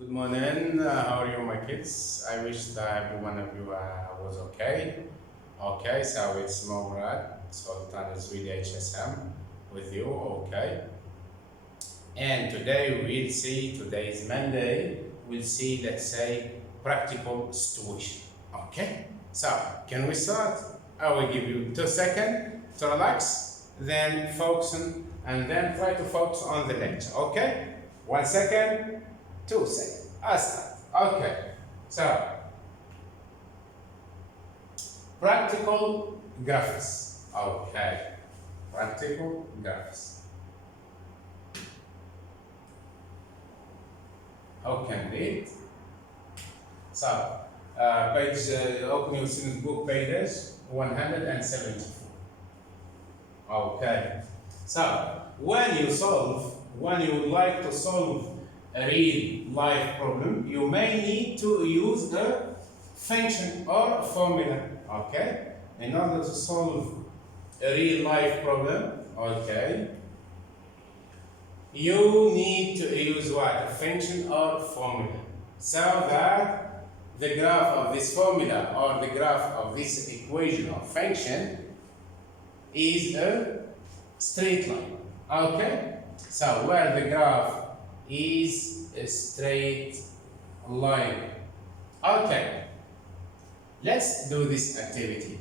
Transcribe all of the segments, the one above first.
Good morning. How are you, my kids? I wish that every one of you was okay. Okay, so it's Murad Sultan Azwili HSM with you. Okay, and today we'll see. Today is Monday. We'll see, let's say, practical situation. Okay, so can we start? I will give you 2 seconds to relax, then focus and then try to focus on the lecture. Okay, 1 second. 2 seconds. I start. Okay. So, practical graphics. Okay. Practical graphics. How can read? So, open your student book pages 174. Okay. So, when you would like to solve a real life problem, you may need to use a function or a formula. Okay, in order to solve a real life problem, okay, you need to use what? A function or a formula, so that the graph of this formula or the graph of this equation or function is a straight line. Okay, so where the graph is a straight line. Okay, let's do this activity.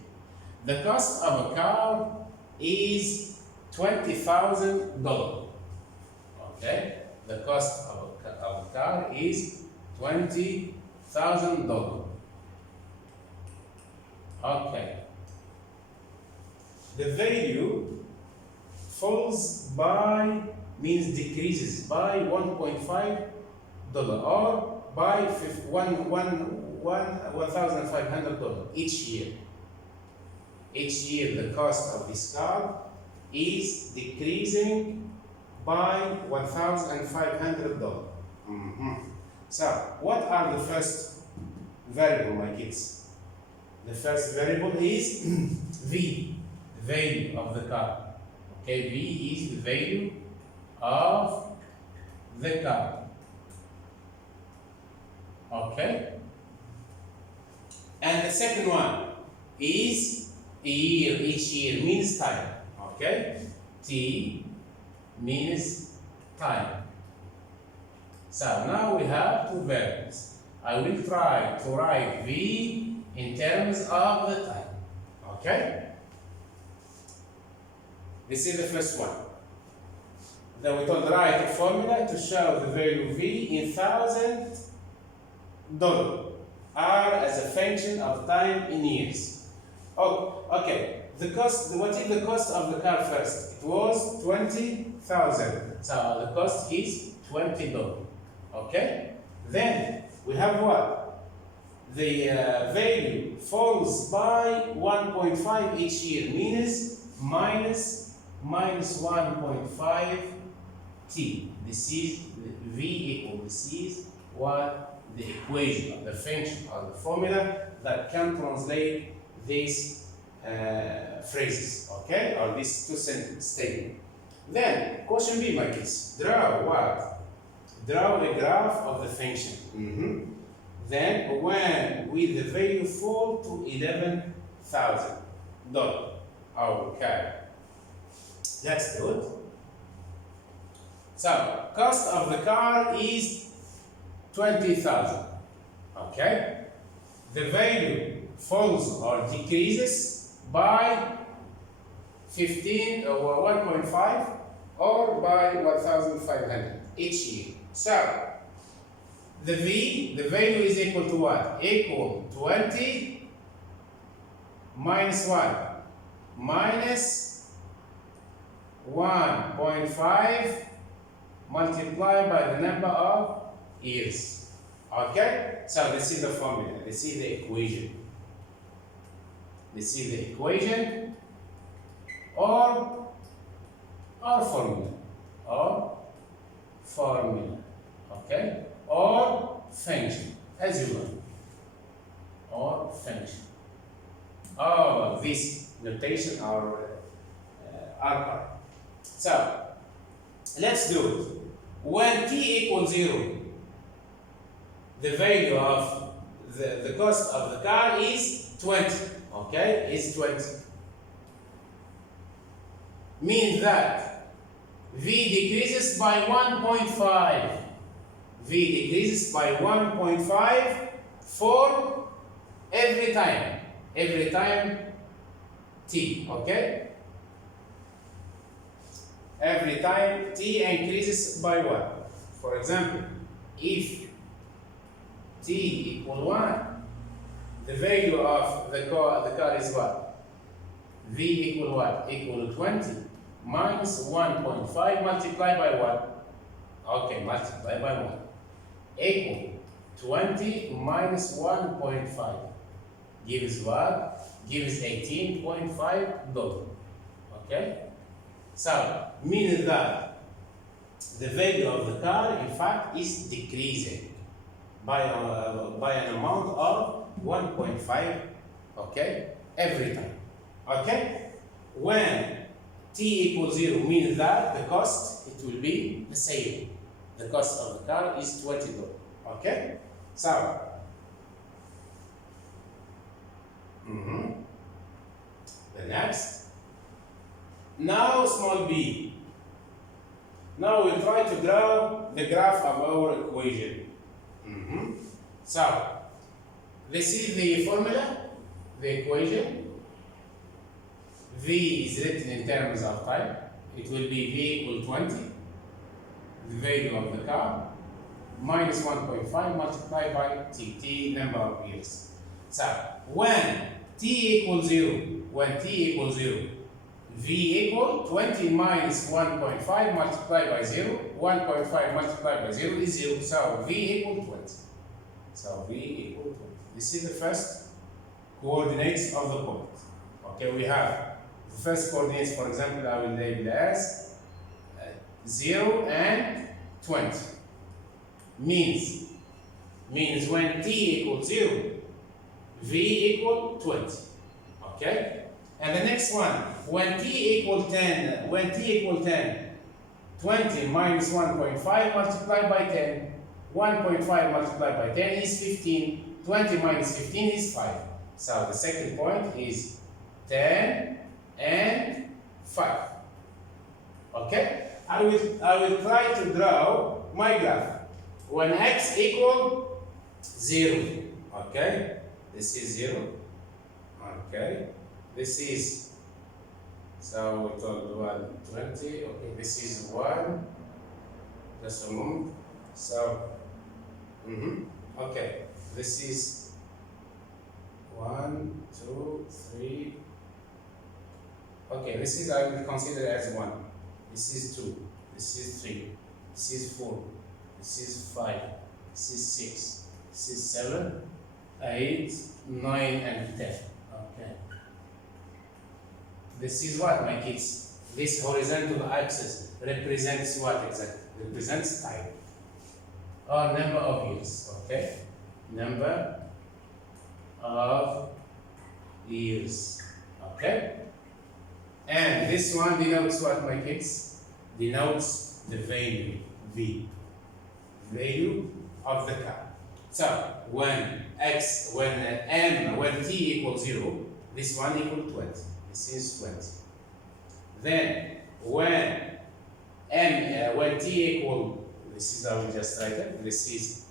The cost of a car is $20,000. Okay, the cost of a car is $20,000. Okay, the value falls by means decreases by $1.5 or by $1,500 each year. Each year, the cost of this car is decreasing by $1,500. So, what are the first variable, my kids? The first variable is V, the value of the car. Okay, V is the value of the car. Okay, and the second one is year. Each year means time. Okay, T means time. So now we have two variables. I will try to write V in terms of the time. Okay, this is the first one. Then we told write a formula to show the value V in $1,000 R as a function of time in years. Oh, okay. The cost. What is the cost of the car first? It was 20,000. So the cost is $20. Okay. Then we have what? The value falls by 1.5 each year, means minus 1.5 T. This is V equal. This is what the equation, the function, or the formula that can translate these phrases, okay, or these two sentence statement. Then question B, my kids. Draw what? Draw a graph of the function. Then when will the value fall to $11,000? Okay. Let's do it. So, cost of the car is 20,000. Okay? The value falls or decreases by 15 or 1.5 or by 1,500 each year. So, the value is equal to what? Equal 20 minus 1 minus 1.5 multiplied by the number of years. Okay? So this is the formula. This is the equation. This is the equation or formula. Or formula. Okay? Or function. As you learn. Or function. Oh, this notation or R. So let's do it. When t equals 0, the value of the cost of the car is 20. Okay, is 20. Means that V decreases by 1.5. V decreases by 1.5 for every time t. Okay, every time t increases by 1. For example, if t equal 1, the value of the car is what? V equal what? Equal 20 minus 1.5 multiplied by what? Okay, multiplied by 1. Equal 20 minus 1.5 gives what? Gives $18.5. Okay? So, meaning that the value of the car, in fact, is decreasing by an amount of 1.5, okay, every time. Okay? When t equals 0 means that the cost, it will be the same. The cost of the car is $20. Okay? So, the next. Now small b. Now we'll try to draw the graph of our equation. So, this is the formula, the equation. V is written in terms of time. It will be V equal 20, the value of the car, minus 1.5 multiplied by t number of years. So, when t equals 0, V equal 20 minus 1.5 multiplied by 0. 1.5 multiplied by 0 is 0. So V equal 20. So V equal 20. This is the first coordinates of the point. Okay, we have the first coordinates, for example, I will label as 0 and 20. Means when t equals 0, V equal 20. Okay? And the next one, when t equal 10, 20 minus 1.5 multiplied by 10. 1.5 multiplied by 10 is 15. 20 minus 15 is 5. So the second point is 10 and 5. Okay? I will try to draw my graph. When x equal 0. Okay? This is 0. Okay? This is, so we told 120, okay, this is 1, just a moment, so, okay, this is 1, 2, 3, okay, this is, I will consider as 1, this is 2, this is 3, this is 4, this is 5, this is 6, this is 7, 8, 9, and 10, okay. This is what, my kids? This horizontal axis represents what exactly? Represents time. Or number of years, okay? Number of years, okay? And this one denotes what, my kids? Denotes the value, V. Value of the car. So, when t equals 0, this one equals 20. This is 20. Then when t equal, this is I will just write it. This is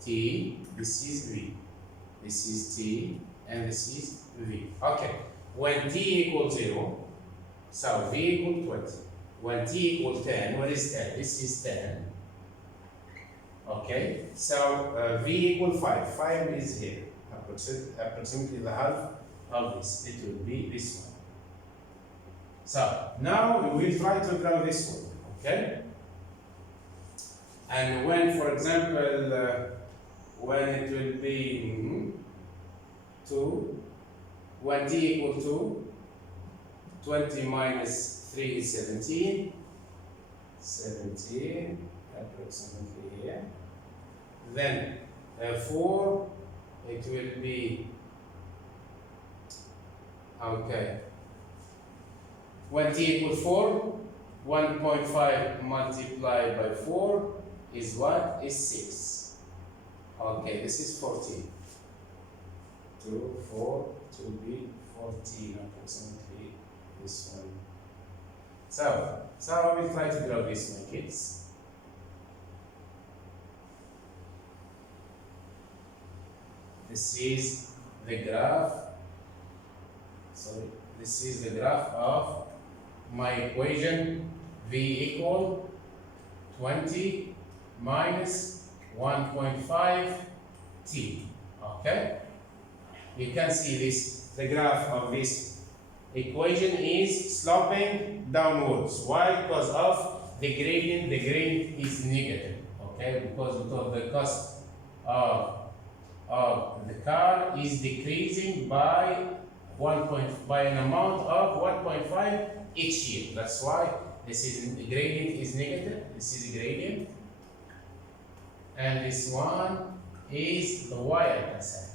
t, this is v, this is t, and this is v. Okay. When t equals 0, so v equal 20. When t equals 10, what is 10? This is 10. Okay. So v equal 5. 5 is here. Approximately the half of this. It will be this one. So now we will try to draw this one, okay? And when, for example, when it will be 2, when t equal 2, 20 minus 3 is 17, 17 approximately here. Then 4, it will be, okay. When t equals 4, 1.5 multiplied by 4 is what? Is 6. Okay, this is 14. 2, 4, 2b, 14 approximately. This one. So I will try to draw this, my kids. This is the graph. Sorry, this is the graph of my equation v equal 20 minus 1.5 t. Okay, you can see this. The graph of this equation is sloping downwards. Why? Because of the gradient. The gradient is negative. Okay, because the cost of the car is decreasing by an amount of 1.5 each year. That's why this is the gradient is negative. This is a gradient, and this one is the y-intercept.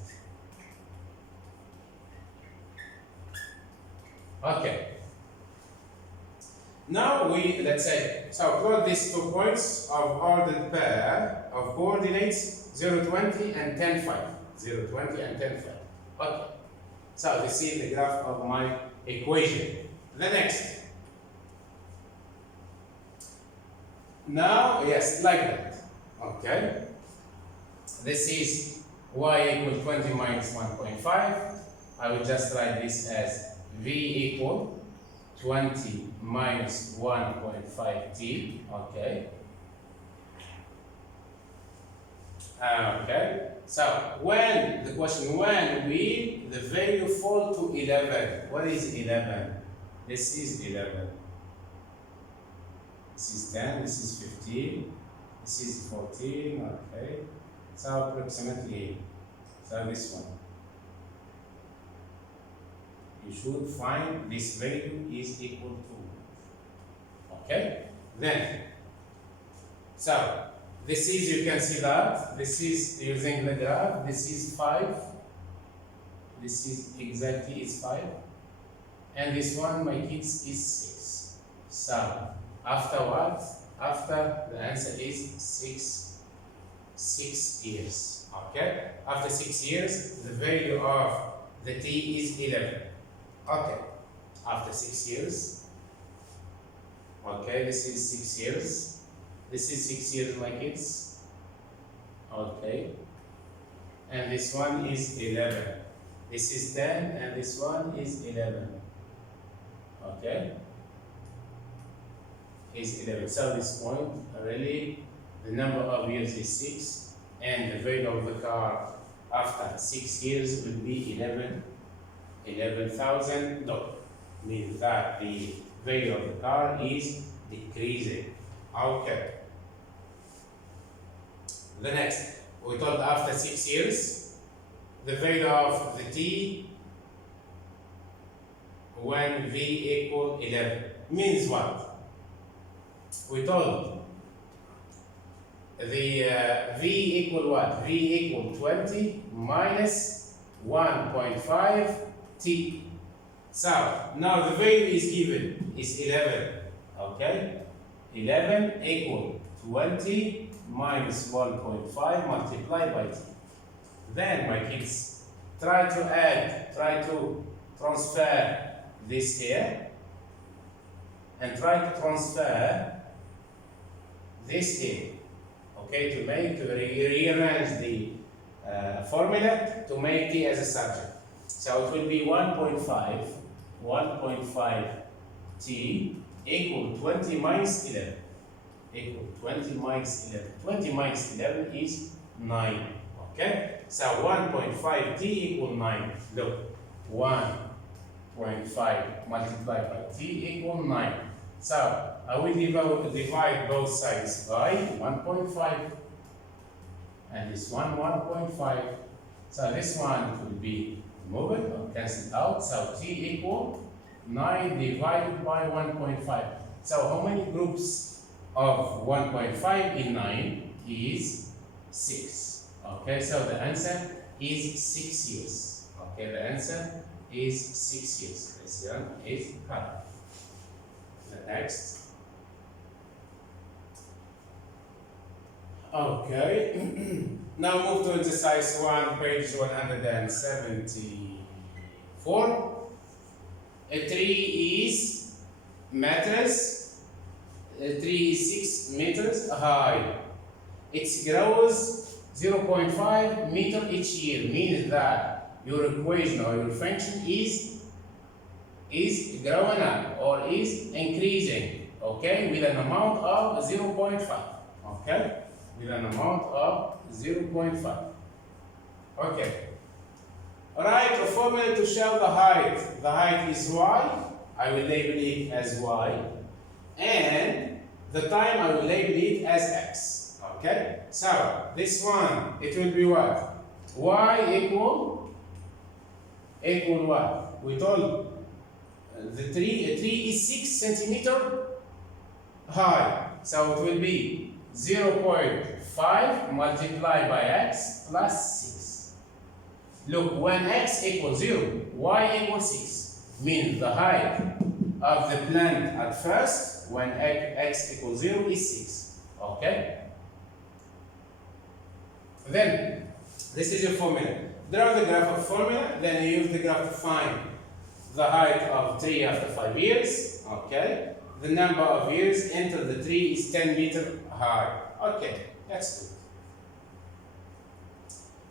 Okay. Now let's say, so plot these 2 points of ordered pair of coordinates 0, 20 and 10, 5. 0, 20 and 10, 5. Okay. So this is the graph of my equation. The next. Now, yes, like that. Okay. This is y equal 20 minus 1.5. I will just write this as v equal 20 minus 1.5 t. Okay. Okay. So when the question, when will the value fall to 11? What is 11? This is 11. This is 10. This is 15. This is 14. Okay. So approximately. So this one. You should find this value is equal to. Okay. Then. So. This is, you can see that, this is using the graph, this is 5, this is exactly is 5, and this one, my kids, is 6. So, after what? After the answer is 6 years, okay? After 6 years, the value of the t is 11, okay? After 6 years, okay, this is 6 years. This is 6 years, my kids. Okay. And this one is 11. This is 10, and this one is 11. Okay. Is 11. So this point, really, the number of years is 6, and the value of the car after 6 years will be $11,000. Means that the value of the car is decreasing. Okay. The next, we told after 6 years, the value of the t when v equal 11 means what? We told the v equal what? V equal 20 minus 1.5 t. So now the value is given is 11. Okay, 11 equal 20 minus 1.5 multiplied by t. Then, my kids, try to transfer this here, and try to transfer this here. Okay, to rearrange the formula to make t as a subject. So it will be 1.5 t equal 20 minus 11. Equal 20 minus 11. 20 minus 11 is 9. Okay? So 1.5 t equal 9. Look, 1.5 multiplied by t equal 9. So I will divide both sides by 1.5. And this one 1.5. So this one will be moved or cancelled out. So t equal 9 divided by 1.5. So how many groups of 1.5 in 9 is 6. Okay, so the answer is 6 years. Okay, the answer is 6 years. This one is correct. The next. Okay. Now move to exercise 1, page 174. A tree is meters. A tree is 6 meters high. It grows 0.5 meter each year. Means that your equation or your function is growing up or is increasing. Okay, with an amount of 0.5. Okay, with an amount of 0.5. Okay. Write a formula to show the height. The height is y. I will label it as y. And the time I will label it as x. Okay? So, this one, it will be what? Y equal what? We told a tree is 6 centimeter high. So, it will be 0.5 multiplied by x plus 6. Look, when x equals 0, y equals 6. Means the height of the plant at first, when x equals 0, is 6. Okay? Then, this is your formula. Draw the graph of formula, then you use the graph to find the height of tree after 5 years. Okay? The number of years until the tree is 10 meters high. Okay, that's good.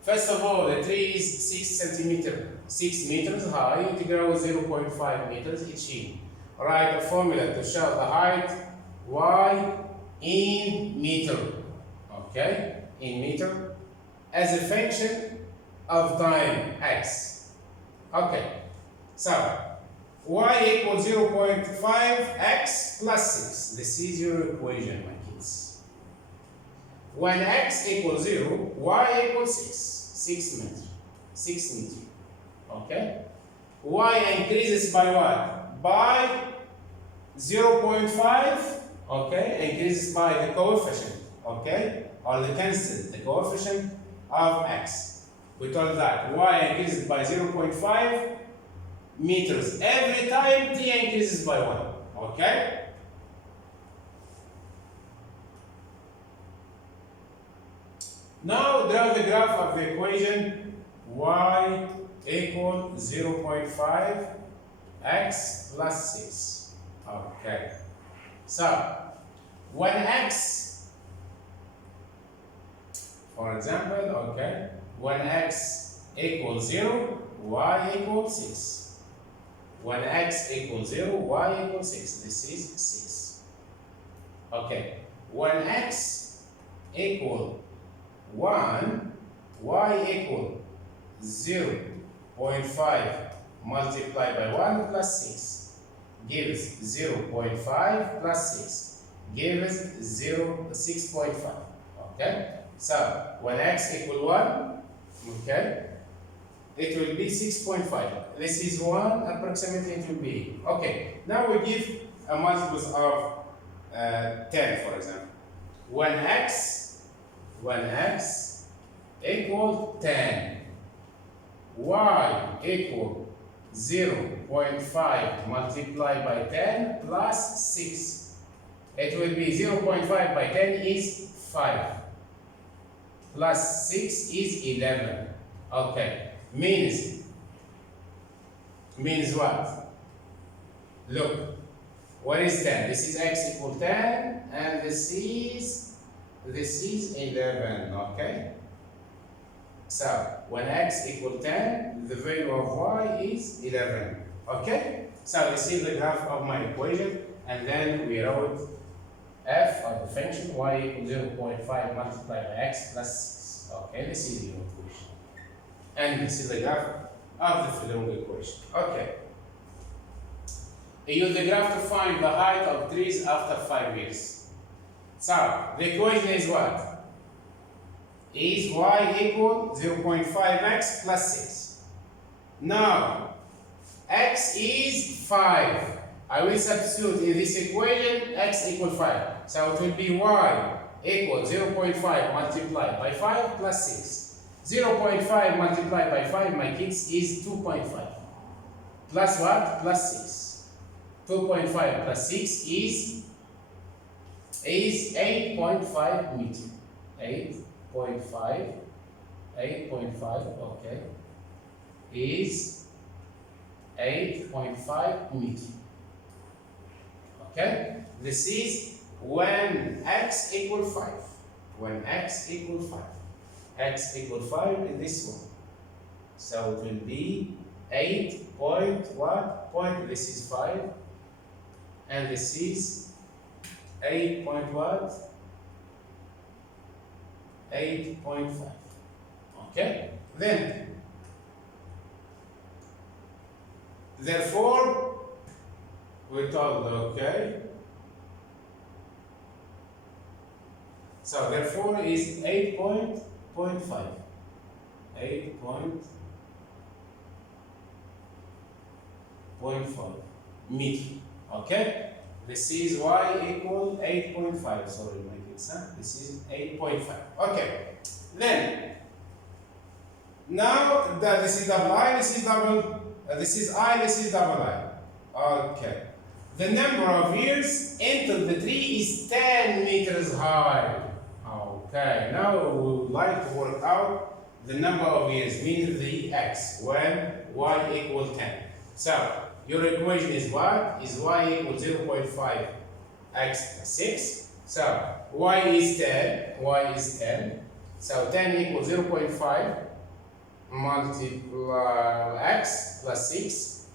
First of all, the tree is 6 meters high. It grows 0.5 meters each year. Write a formula to show the height y in meter. Okay, in meter as a function of time x. Okay, so y equals 0.5 x plus 6. This is your equation, my kids. When x equals 0, y equals 6. 6 meters. 6 meters. Okay? Y increases by what? By 0.5. Okay? Increases by the coefficient. Okay? Or the constant, the coefficient of x. We told that y increases by 0.5 meters every time t increases by 1. Okay? Now draw the graph of the equation y equal 0.5 x plus 6. Okay. So, when x, for example, okay, when x equals 0, y equals 6. When x equals 0, y equals 6. This is 6. Okay. When x equals 1, y equal 0.5 multiplied by 1 plus 6 gives 0.5 plus 6 gives 6.5. Okay? So, when x equal 1, okay, it will be 6.5. This is 1, approximately it will be. Okay, now we give a multiples of 10, for example. When x equal 10, y equal 0.5 multiplied by 10 plus 6. It will be 0.5 by 10 is 5. Plus 6 is 11. Okay, means what? Look, what is 10? This is x equal 10 and this is 11, okay? So, when x equal 10, the value of y is 11, okay? So, this is the graph of my equation, and then we wrote f of the function y equals 0.5 multiplied by x plus 6, okay? This is your equation. And this is the graph of the following equation, okay? Use the graph to find the height of trees after 5 years. So, the equation is what? Is y equal 0.5x plus 6. Now, x is 5. I will substitute in this equation x equal 5. So, it will be y equal 0.5 multiplied by 5 plus 6. 0.5 multiplied by 5, my kids, is 2.5. Plus what? Plus 6. 2.5 plus 6 is 8.5 meters. 8.5, 8.5, okay, is 8.5 meter. Okay, this is when x equal 5. When x equal 5. X equal 5 is this one. So it will be 8 point what? Point, this is 5. And this is 8 point what? 8.5. Okay? Then, therefore, we told, okay? So, therefore, is 8.5. 8.5 meter. Okay? This is y equal 8.5. Sorry, my kids, huh? This is 8.5. Okay. Then, now that this is double I, this is double, this is I, this is double I. Okay. The number of years into the tree is 10 meters high. Okay. Now we would like to work out the number of years, means the x, when y equal 10. So, your equation is what? Is y equal 0.5 x plus 6. So, y is 10. Y is 10. So, 10 equals 0.5 multiply x plus 6.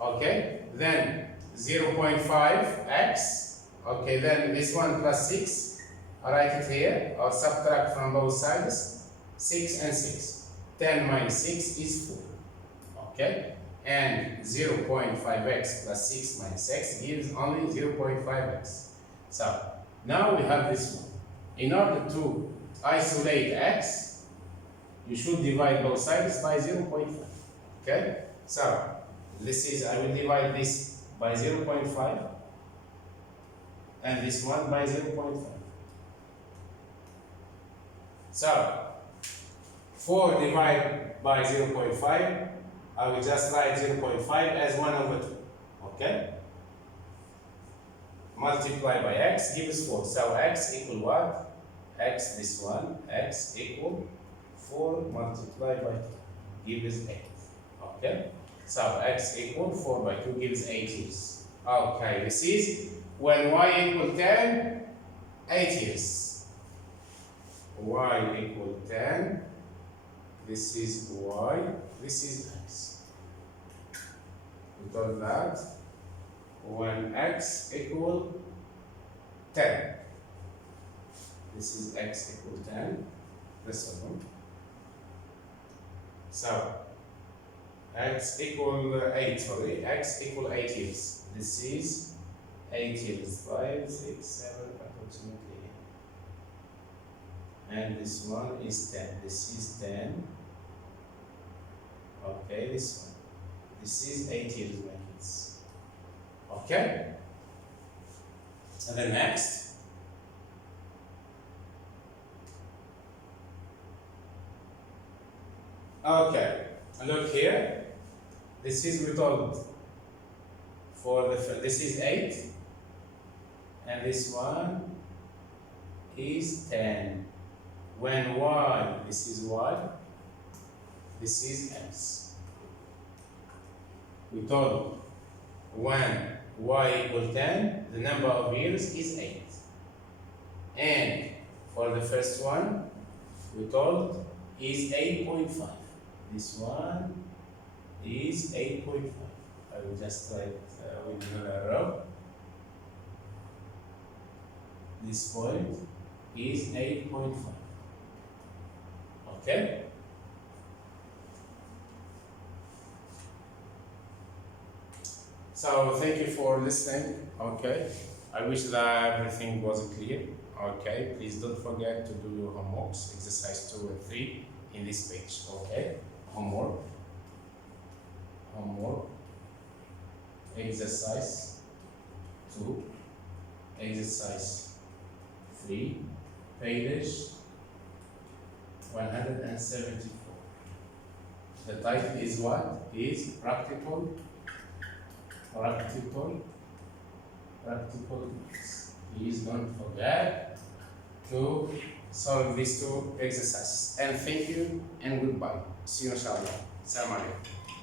Okay. Then 0.5 x. Okay. Then this one plus 6. Write it here or subtract from both sides. 6 and 6. 10 minus 6 is 4. Okay. And 0.5x plus 6 minus x gives only 0.5x. So, now we have this one. In order to isolate x, you should divide both sides by 0.5. Okay? So, this is, I will divide this by 0.5 and this one by 0.5. So, 4 divided by 0.5, I will just write 0.5 as 1 over 2. Okay? Multiply by x gives 4. So x equal what? X, this one, x equal 4 multiplied by 2 gives 8. Okay? So x equal 4 by 2 gives 8 years. Okay, this is when y equal 10, 8 years. Y equal 10, this is y, this is x. We told that when x equal 10, this is x equal 10, this one. So, x equal 8, sorry, x equal 8 years. This is 8 years, 5, 6, 7, approximately. And this one is 10. This is 10. Okay, this one. This is 8 years, my kids. Okay? And then next. Okay, look here. This is we told for the this is 8, and this one is 10. When y, this is y, this is x. We told when y equal 10, the number of years is 8. And for the first one, we told is 8.5. This one is 8.5. I will just write with another row. This point is 8.5. Okay? So thank you for listening. Okay? I wish that everything was clear. Okay? Please don't forget to do your homeworks, exercise 2 and 3 in this page. Okay? Homework. Exercise 2. Exercise 3. Page 174. The title is what? Is practical maths. Please don't forget to solve these two exercises. And thank you and goodbye. See you inshallah. Assalamu alaikum.